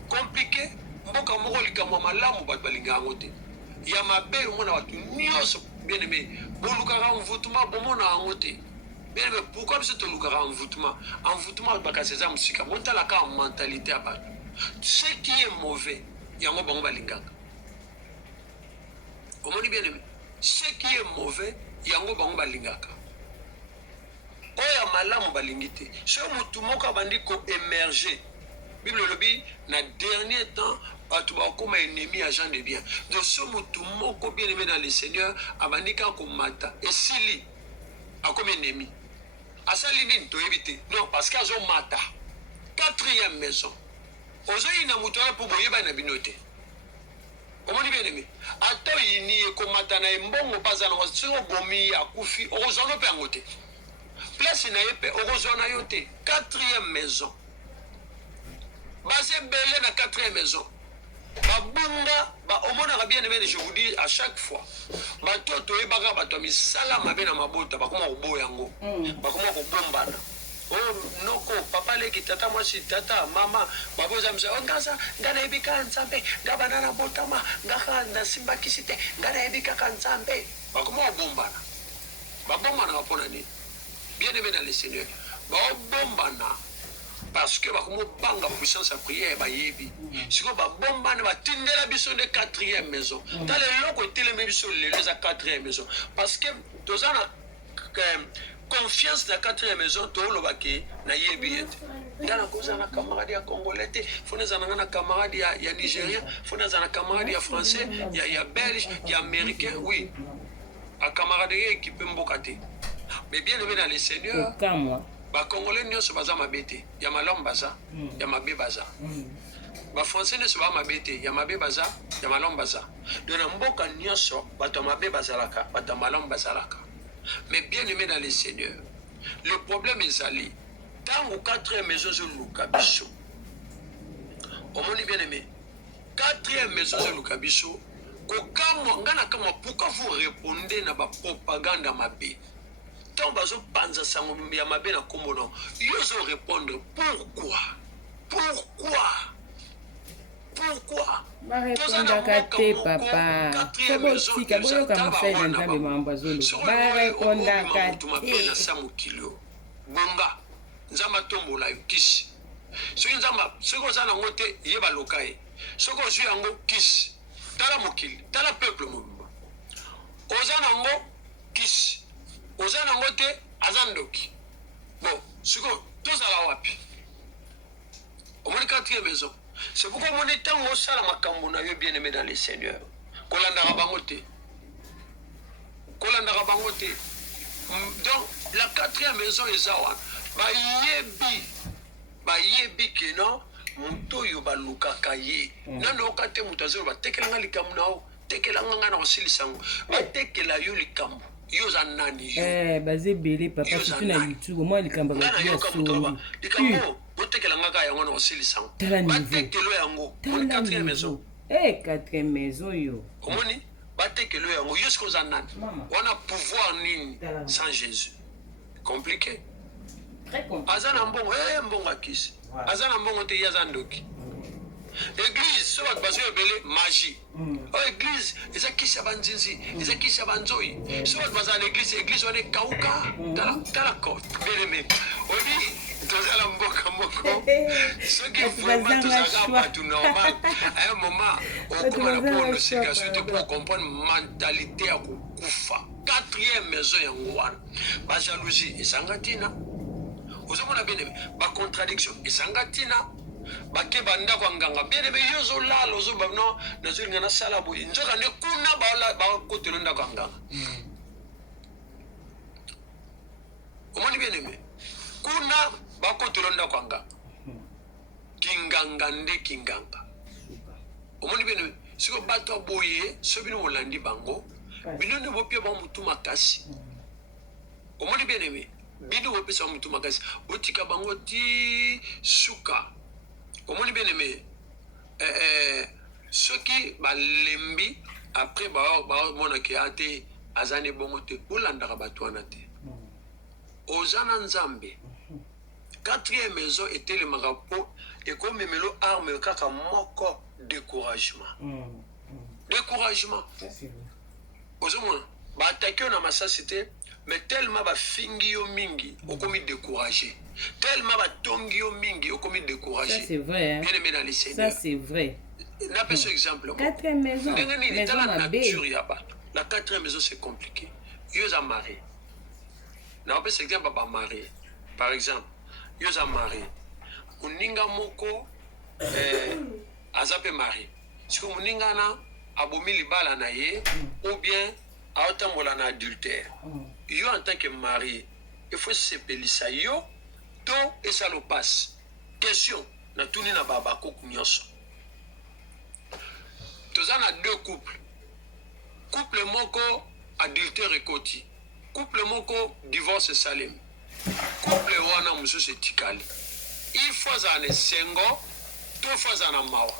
Compliqué, il y a ma belle, bien aimé, bien aimé, pourquoi c'est un envoûtement? Envoûtement, c'est la mentalité. Ce qui est mauvais, il y a un bon balingaka. Comment bien aimé? Ce qui est mauvais, yango bango balingaka. Oya malamu balingite. Ce mutu moko bandi ko émerger. Bible lobi na dernier temps batu ba koma ennemi agent de bien. De ce mutu moko bien aimé dans le Seigneur abandika ko mata esili akomi ennemi. Asali nini to éviter? Non parce qu'azo mata. 4e maison. Ozoyi na mutu pour boyeba na binote. Comment bien aimé? Attends, il n'y a comme matana et bon, pas à l'envers, si on bomi à Koufi, au zone pe angote. Place n'a pas au zone à yote. 4e maison. Basé belé na 4e maison. Babunga, ba au monde a bien aimé, je vous dis à chaque fois. Ba toto e baga ba to mi sala mabe na mabota, ba comment au bo yango. Ba comment au bombana. Oh noko papa leki tata moi si tata mama baboza mse ongaza ngana ebika nzambe ngabana na botama ngaka na simba kisite ngana ebika kanzambe bakoma bombana babombana bapona ni bien aimé dans le Seigneur babombana parce que bakoma banga puissance à prière ba yebi siko babombana batindela biso de 4e maison dans le loko teleme biso les 4e maison parce que tozana confiance na 4e maison to lobaki na yebi ete ndana koza na camarade ya congolais te fona zana na camarade ya nigérien fona zana camarade ya français ya belge ya américain oui a camarade équipe mboka te mais bien aimé dans le Seigneur ba congolais nyonso baza mabete ya malom baza ya mabe baza ba français ne soba mabete ya mabe baza ya malom baza de na mboka nyonso bato mabe bazalaka bato malom bazalaka. Mais bien aimé dans le Seigneur, le problème est allé. Tant aux 4e maison de Lukabiso, au monde bien aimé, 4e maison de Lukabiso, pourquoi vous répondez à la propagande à ma bé? Tant que vous pensez à ma bé, vous répondre pourquoi? Pourquoi? Barepondaka te papa tobotika boyoka mosali na nzambe mambo azoloba barepondaka te bonga nzambe atombola yo kisi soki nzambe soki oza nango te yeba loka ye soki ozwi yango kisi tala mokili tala peuple mobimba oza nango kisi oza nango te aza ndoki bon soki tozala wapi omoni quatrième maison c'est pourquoi mon ntango osala makambo na yo bien aimé dans le Seigneur kolandaka bango te donc la quatrième maison eza wana bayebi ke non moto oyo balukaka ye nano oka te moto azolo batekelanga likambo na o tekelanga nga na kosilisa yango batekela yo likambo yo oza nani yo baza ebele papa surtout na youtube omwa likambo likambo botekelanga kaka yango na kosilisa yango batekelo yango omoni quatrième maison quatrième maison yo omoni batekelo yango yo sikoza nani wana pouvoir nini sans Jésus compliqué aza na mbongo mbongo akisi aza na mbongo te ye aza ndoki église so bato bazo ebele magie oyo église eza kisi ya banzinzi eza kisi ya banzoi so bato bazala na église wana ekauka tala bien-aimé oyebi tozala mboka moko soki vraiment tozalaka bato normal à un moment okoma na mpono ségrégation te pour comprendre mentalité ya kokufa quatrième maison yango wana bajalousie esanga ntina ozomona bien-aimé bacontradiction esanga ntina bake bandako ya nganga bien-aimé yo ozolala ozoba no nazolinga nasala boye nzoka nde kuna bakotela ndako ya nganga omoni bien-aimé kuna bakotela ndako ya nganga kinganga nde kinganga omoni bien-aimé siko bato aboye so bino bolandi bango bino nde bopia bango motu makasi omoni bien-aimé bino bopesa bango motu makasi botika bango ti suka omoni bien-aimé soki balembi après baomonaki ate aza ne bongo te bolandaka bato wana te oza na nzambe quatrième maison etelemaka mpo ekomemelo arme kaka moko découragement ozomona baatake yo na masasi te mais tellement bafingi yo mingi okomi découragé tellement batongi yo mingi okomi découragé ça c'est vrai bien aimé dans les Seigneurs ça c'est vrai napesa exemple quatrième maison ndenge nini tala nature ya bato la quatrième maison c'est compliqué yo oza marié napesa exemple ya bamarié par exemple yo oza marié moninga moko aza mpe marié siko moninga na abomi libala na ye ou bien aotambola na adultère yo en tant que marié il faut sepelisa yo to esala opasi question na tuni na babakoku nyonso toza na deux couple moko adultère ekoti couple moko divorce esalemi couple wana mosusu etikali il faut azala na esengo to faut azala na mawa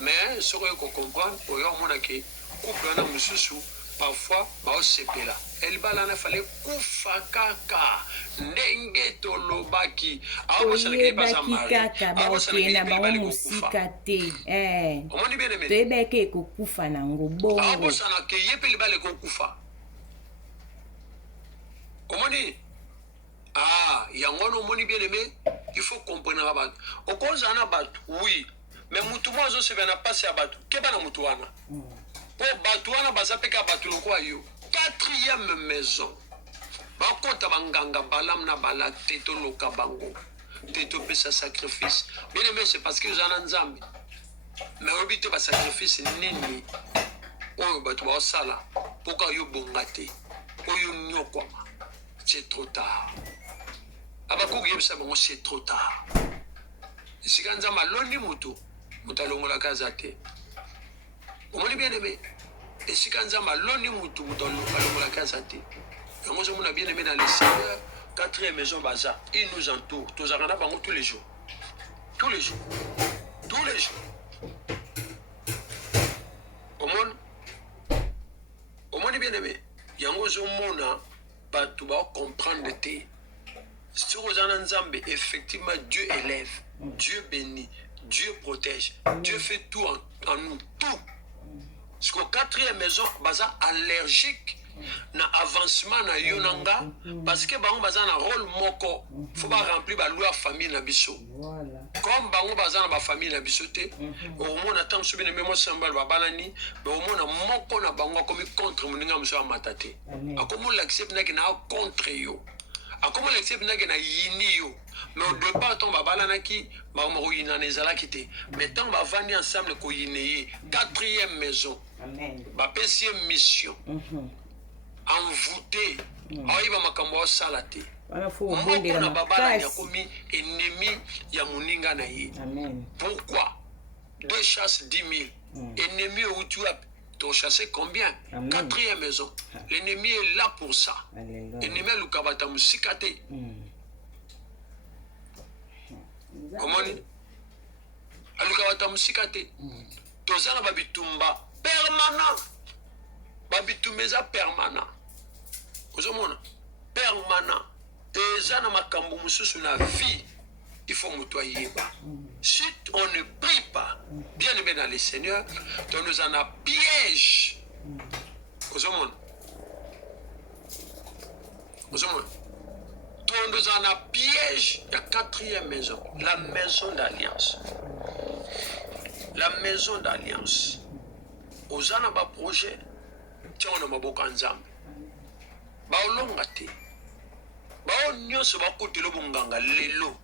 mais soki oyo kocomprendre oyo omonaki couple wana mosusu parfois baosepela elibala na fale kufa kaka ndenge tolobaki kaka baokenda bango mosika te omoni bien aimé toyebaki ekokufa nango bongo aobosana ke ye mpe libala ekokufa omoni yango wana omoni bien aimé il faut comprendre bato okozala na bato oui mais mutu mo azosepela na pasi ya bato keba na mutu wana po bato wana baza mpe ka bato lokwa yo quatrième maison bakota banganga balamu na balak te toloka bango te topesa sacrifice bien aimé c'est parce que oza na nzambe mais oyebi te basacrifice nini oyo bato baosala mpoka yo bonga te oyo nyokwama c'est trop tard abakoki yebisa bango c'est trop tard esika nzambe alondi moto alongolaka aza te omoni bien aimé esika nzambe alondi motu alongolaka aza te yango ozomona bien aimé dans le Seigneur quatrième maison baza il nous entoure tozalaka na bango tous les jours omoni bien aimé yango ozomona bato baocomprendre te soki oza na nzambe effectivement Dieu élève Dieu bénit Dieu protège Dieu fait tout en nous tout parce que quatrième maison baza allergique na avancement na yo nanga parce que bango baza na rôle moko faut ba remplir ba loi famille na biso comme bango baza na ba famille na biso te au moins tant so bien même sambal ba balani mais au moins moko na bango comme contre moninga muso amatate akomo l'accepte na ki na contre yo Comme l'exemple na yini yo. Mais au départ, on va balanaki, ma yina nezala kite. Mais tant va venir ensemble ko yine 4e maison. Amen. Ba 5e mission. Envoûté. Ayi ba makambo salate. Voilà, faut bonde na babala ya komi ennemi ya muninga na ye. Amen. Pourquoi? 2 chasses 10 000. Ennemi où tu as chasser combien? 4e maison. L'ennemi est là pour ça. L'ennemi est lukabata musikate. Comment dit? Lukabata musikate. Tozana babitumba permanent. Babitumeza permanent. Kozomona permanent. Ezana makambo mususu na vie. Il faut moutoyer. Si on ne prie pas, bien aimé dans le Seigneur, on nous en a piège. On nous en a piège la 4e maison, la maison d'alliance. La maison d'alliance. Aux en a projet, tiens, on a beaucoup ensemble. Baolongate. Bao nyonso bakotelo bonganga lelo.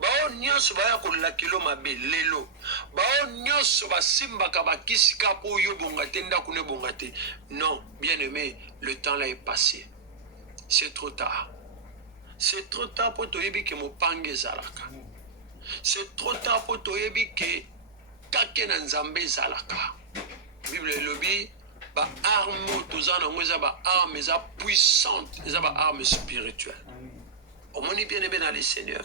Bao nyonso baya kolakelo mabe lelo. Bao nyonso basimbaka bakisika po yo bongate ndako ne bongate. Non, bien aimé, le temps là est passé. C'est trop tard. C'est trop tard pour toyebi ke mopange zalaka. C'est trop tard pour toyebi ke kake na nzambe zalaka. Bible lobi ba arme tozana ngoza ba arme za puissante, za ba arme spirituelle. Au moins bien aimé dans le Seigneur.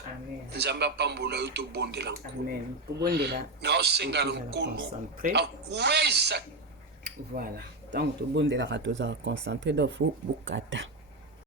Nzamba pambola yoto bondela. Amen. Bondela. Na osenga nkolo. Akwesa. Voilà. Donc to bondela ka toza concentré do fo bukata.